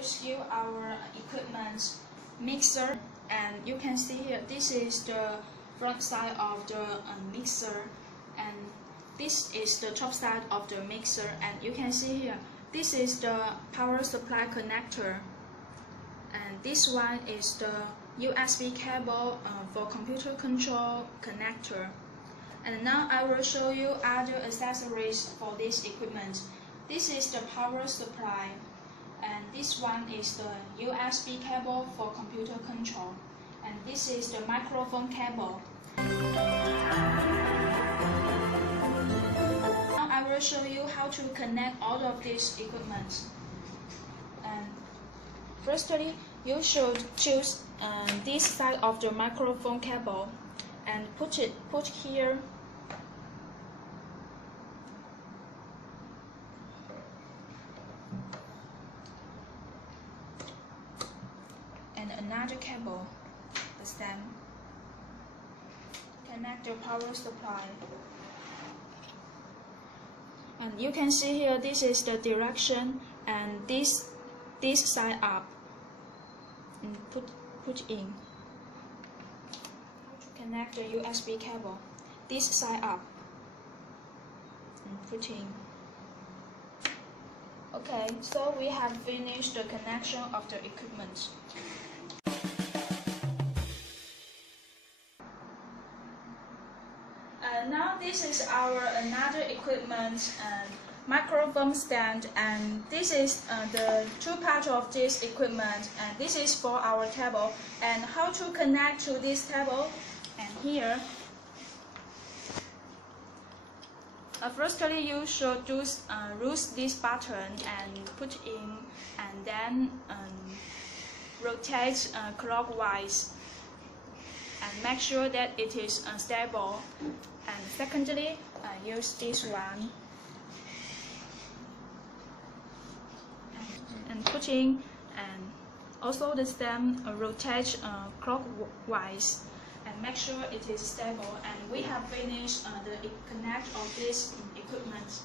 introduce you our equipment mixer, and you can see here this is the front side of the mixer, and this is the top side of the mixer, and you can see here this is the power supply connector, and this one is the USB cable for computer control connector. And now I will show you other accessories for this equipment. This is the power supply, and this one is the USB cable for computer control, and this is the microphone cable. Now I will show you how to connect all of this equipment. And firstly, you should choose this side of the microphone cable and put here. And another cable, the same. Connect the power supply. And you can see here this is the direction, and this side up. And put in. Connect the USB cable. This side up. And put in. Okay, so we have finished the connection of the equipment. Now this is our another equipment microphone stand, and this is the two parts of this equipment, and this is for our table, and how to connect to this table. And here firstly you should use this button and put in, and then rotate clockwise and make sure that it is stable. And secondly, use this one and put in, and also the stem rotate clockwise and make sure it is stable. And we have finished the connect of this equipment.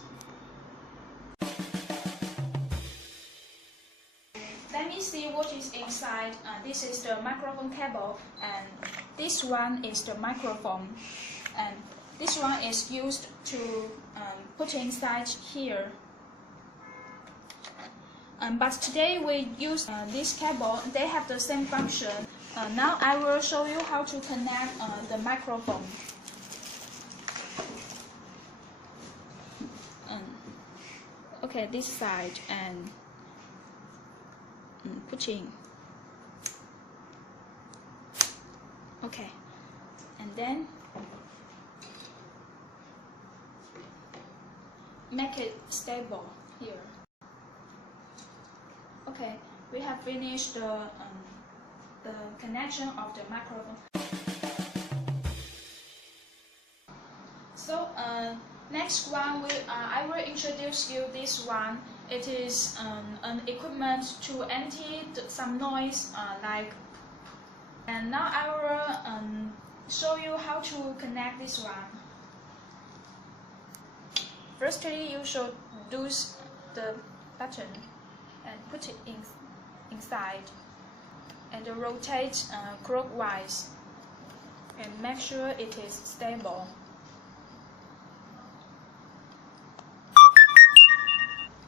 Let me see what is inside. This is the microphone cable, and this one is the microphone, and this one is used to put inside here. But today we use this cable. They have the same function. Now I will show you how to connect the microphone. Okay, this side, and put in. Okay, and then make it stable here. Okay, we have finished the connection of the microphone. So next one, I will introduce you this one. It is an equipment to empty some noise like. And now I will show you how to connect this one. Firstly, you should use the button and put it inside, and rotate clockwise and make sure it is stable.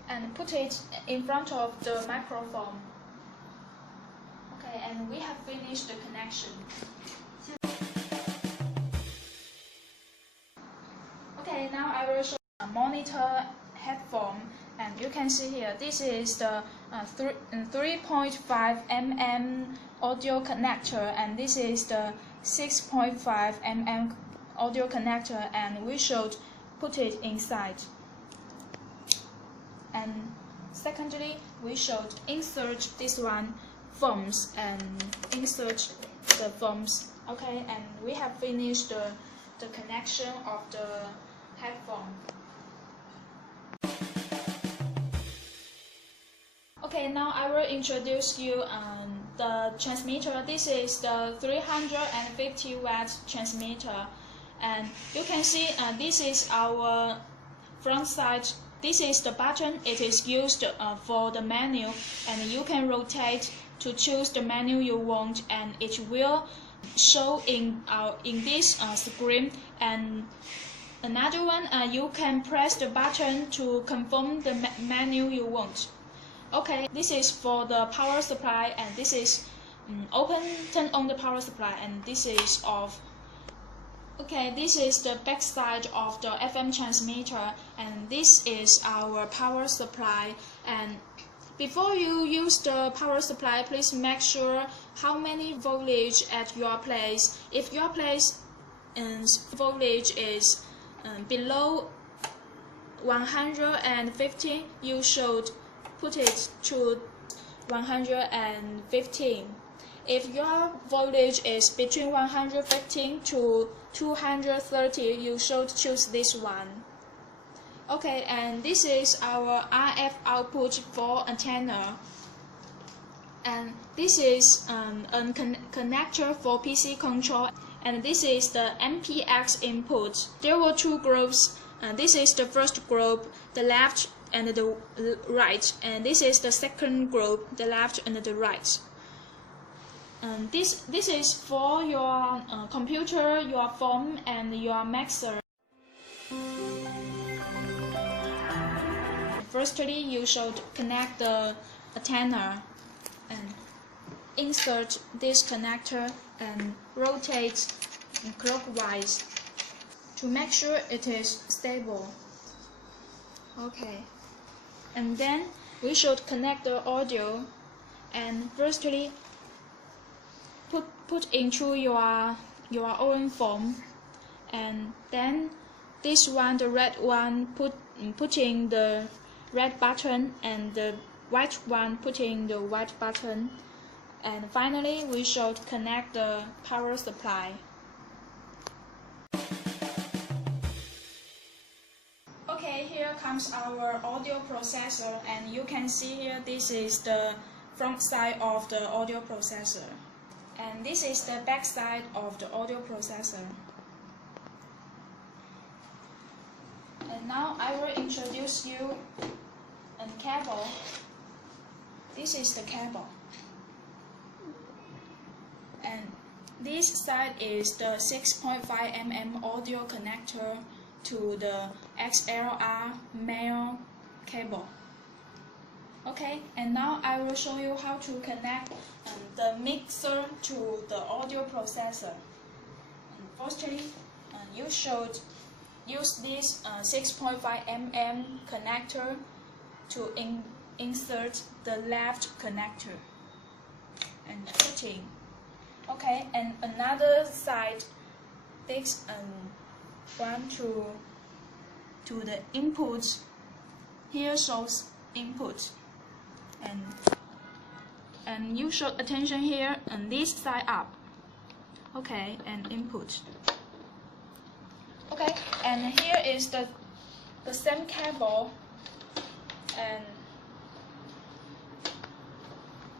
And put it in front of the microphone. Okay, and we have finished the connection. Okay, now I will show a monitor headphone, and you can see here this is the 3.5 mm audio connector, and this is the 6.5 mm audio connector, and we should put it inside. And secondly, we should insert this one foams and insert the foams. Okay, and we have finished the connection of the headphone. Okay, now I will introduce you the transmitter. This is the 350 watt transmitter, and you can see this is our front side This is the button. It is used for the menu, and you can rotate to choose the menu you want, and it will show in this screen. And another one, you can press the button to confirm the menu you want. Okay, this is for the power supply, and this is turn on the power supply, and this is off. Okay, this is the back side of the FM transmitter, and this is our power supply. And before you use the power supply, please make sure how many voltage at your place. If your place voltage is below 150, you should put it to 115. If your voltage is between 115 to 230, you should choose this one. Okay, and this is our RF output for antenna. And this is a connector for PC control. And this is the MPX input. There were two groups. This is the first group, the left and the right. And this is the second group, the left and the right. This is for your computer, your phone, and your mixer. Firstly, you should connect the antenna and insert this connector and rotate clockwise to make sure it is stable. Okay, and then we should connect the audio, and firstly put into your own phone, and then this one, the red one, putting the red button, and the white one putting the white button, and finally we should connect the power supply. Okay, here comes our audio processor, and you can see here this is the front side of the audio processor. And this is the back side of the audio processor. And now I will introduce you a cable. This is the cable. And this side is the 6.5 mm audio connector to the XLR male cable. Okay, and now I will show you how to connect the mixer to the audio processor. And firstly, you should use this 6.5 mm connector to insert the left connector and putting. Okay, and another side, this one to the input. Here shows input. And you should attention here and this side up. Okay, and input. Okay, and here is the same cable, and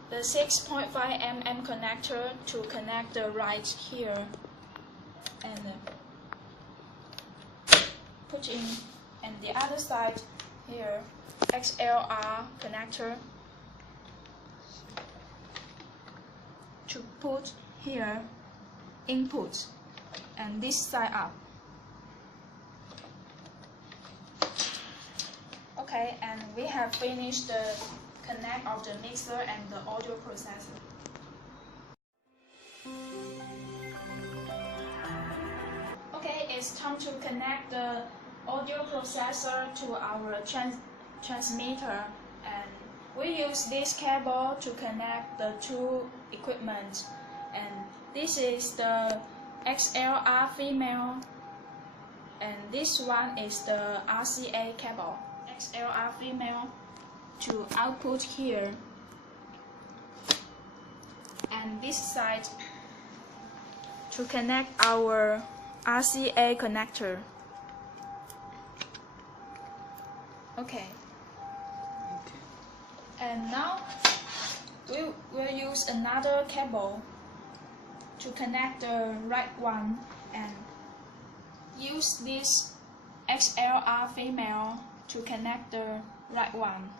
the 6.5 mm connector to connect the right here, and put in, and the other side here, XLR connector to put here input, and this side up. Okay, and we have finished the connect of the mixer and the audio processor. Okay, it's time to connect the audio processor to our transmitter, and we use this cable to connect the two equipment. And this is the XLR female, and this one is the RCA cable. XLR female to output here, and this side to connect our RCA connector. Okay. And now we will use another cable to connect the right one, and use this XLR female to connect the right one.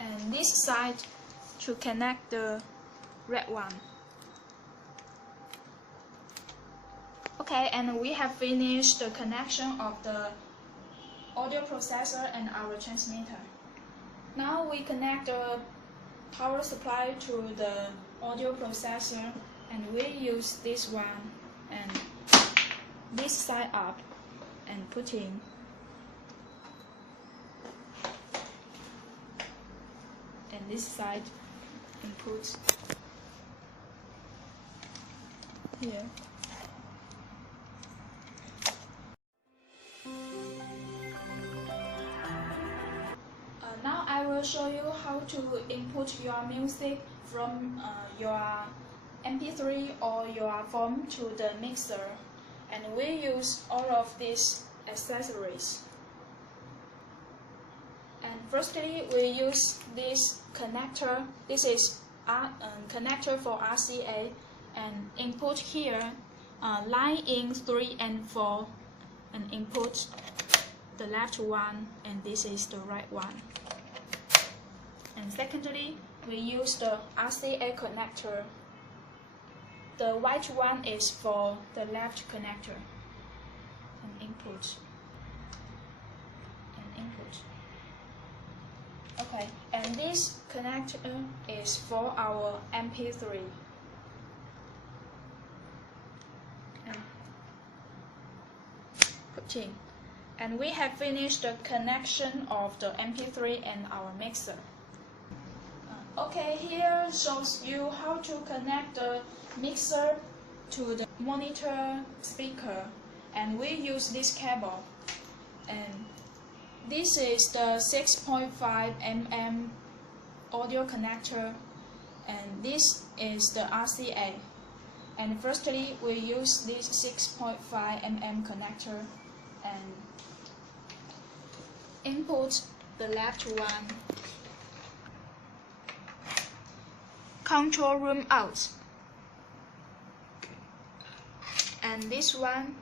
And this side to connect the red one. Okay, and we have finished the connection of the audio processor and our transmitter. Now we connect the power supply to the audio processor, and we use this one and this side up and put in. And this side input here. Now I will show you how to input your music from your MP3 or your phone to the mixer, and we use all of these accessories. And firstly, we use this connector. This is a connector for RCA, and input here line in 3 and 4, and input the left one, and this is the right one. And secondly, we use the RCA connector. The white one is for the left connector, and input, and input. Okay, and this connector is for our MP3. And put in. And we have finished the connection of the MP3 and our mixer. Okay, here shows you how to connect the mixer to the monitor speaker, and we use this cable. And this is the 6.5 mm audio connector, and this is the RCA. And firstly, we use this 6.5 mm connector and input the left one. Control room out, and this one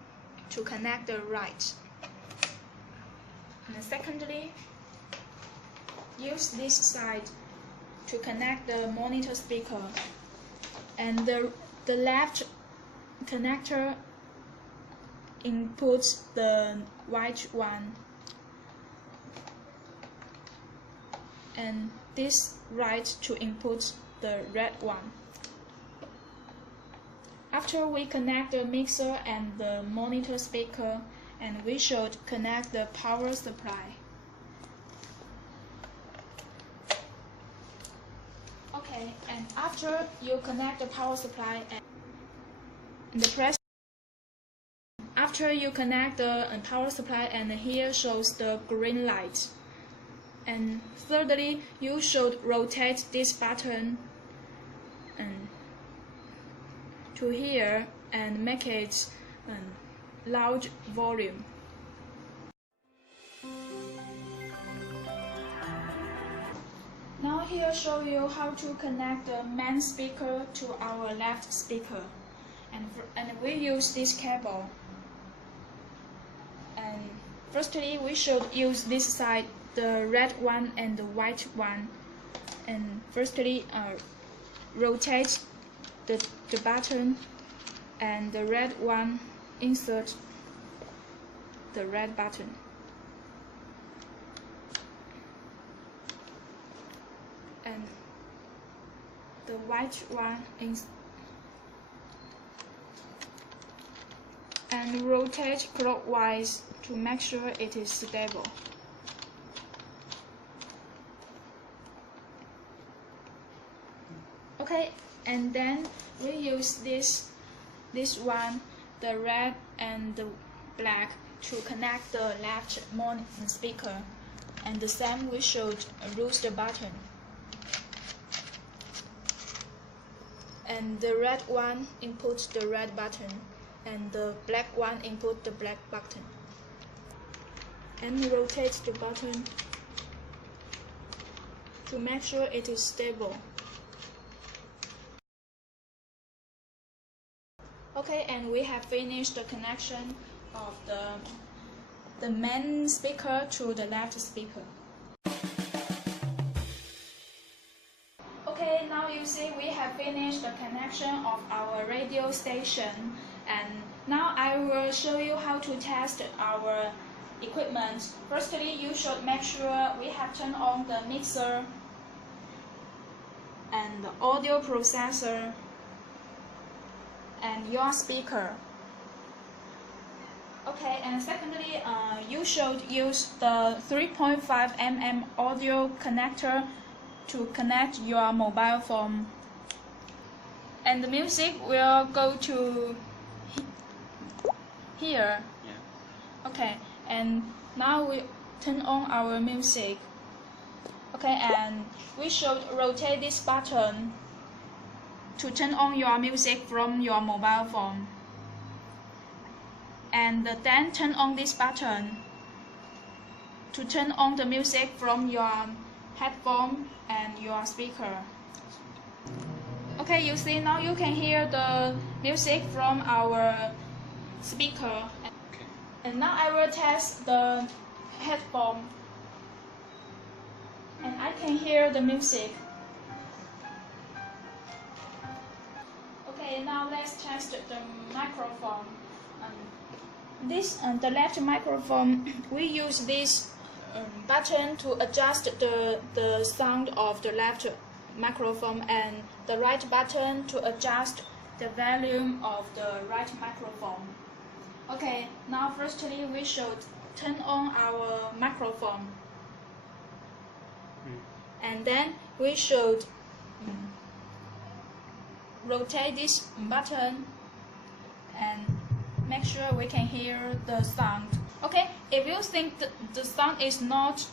to connect the right. And secondly, use this side to connect the monitor speaker, and the left connector inputs the white one, and this right to input the red one. After we connect the mixer and the monitor speaker, and we should connect the power supply. Okay, and after you connect the power supply and the press, after you connect the power supply, and here shows the green light. And thirdly, you should rotate this button to here and make it loud volume. Now here show you how to connect the main speaker to our left speaker, and we use this cable. And firstly, we should use this side, the red one and the white one. And firstly, rotate the button, and the red one insert the red button. And the white one and rotate clockwise to make sure it is stable. Okay, and then we use this one, the red and the black, to connect the left speaker, and the same we should loose the button. And the red one input the red button, and the black one input the black button. And rotate the button to make sure it is stable. Okay, and we have finished the connection of the main speaker to the left speaker. Okay, now you see we have finished the connection of our radio station, and now I will show you how to test our equipment. Firstly, you should make sure we have turned on the mixer and the audio processor and your speaker. Okay, and secondly, you should use the 3.5 mm audio connector to connect your mobile phone. And the music will go to here. Yeah. Okay, and now we turn on our music. Okay, and we should rotate this button to turn on your music from your mobile phone. And then turn on this button to turn on the music from your headphone and your speaker. Okay, you see now you can hear the music from our speaker. Okay. And now I will test the headphone. And I can hear the music. Okay, now let's test the microphone. The left microphone, we use this button to adjust the sound of the left microphone, and the right button to adjust the volume of the right microphone. Okay, now firstly we should turn on our microphone. And then we should rotate this button and make sure we can hear the sound. Okay, if you think the sound is not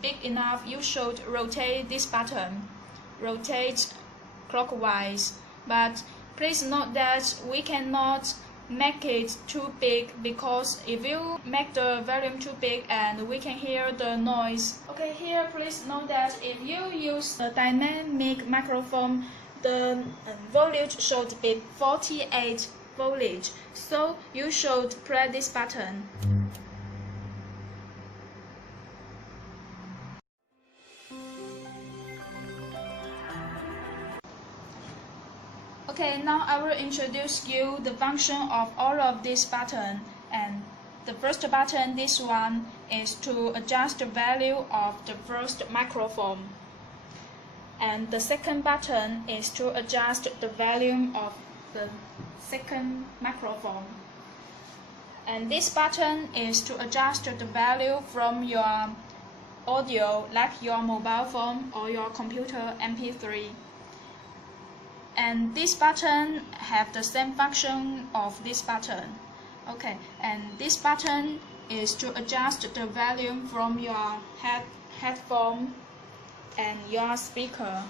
big enough, you should rotate this button. Rotate clockwise. But please note that we cannot make it too big, because if you make the volume too big and we can hear the noise. Okay, here please note that if you use the dynamic microphone, the voltage should be 48 voltage, so you should press this button. Okay, now I will introduce you the function of all of these buttons. And the first button, this one, is to adjust the value of the first microphone. And the second button is to adjust the volume of the second microphone. And this button is to adjust the value from your audio, like your mobile phone or your computer MP3. And this button have the same function of this button. Okay, and this button is to adjust the volume from your headphone and your speaker.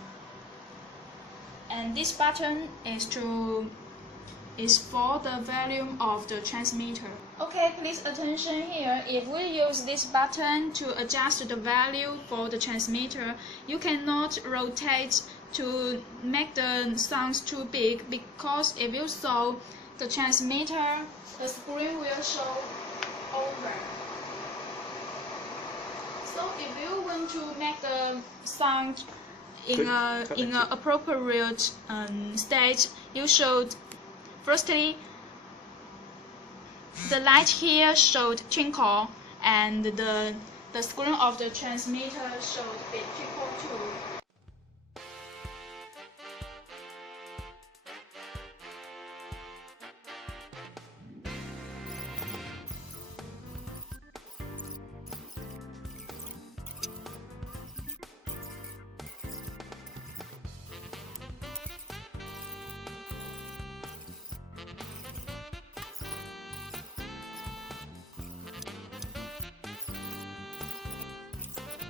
And this button is for the volume of the transmitter. Okay, please attention here. If we use this button to adjust the value for the transmitter, you cannot rotate to make the sounds too big, because if you so, the transmitter, the screen will show over. So if you want to make the sound in an appropriate state, you should firstly, the light here should twinkle, and the screen of the transmitter should be equal to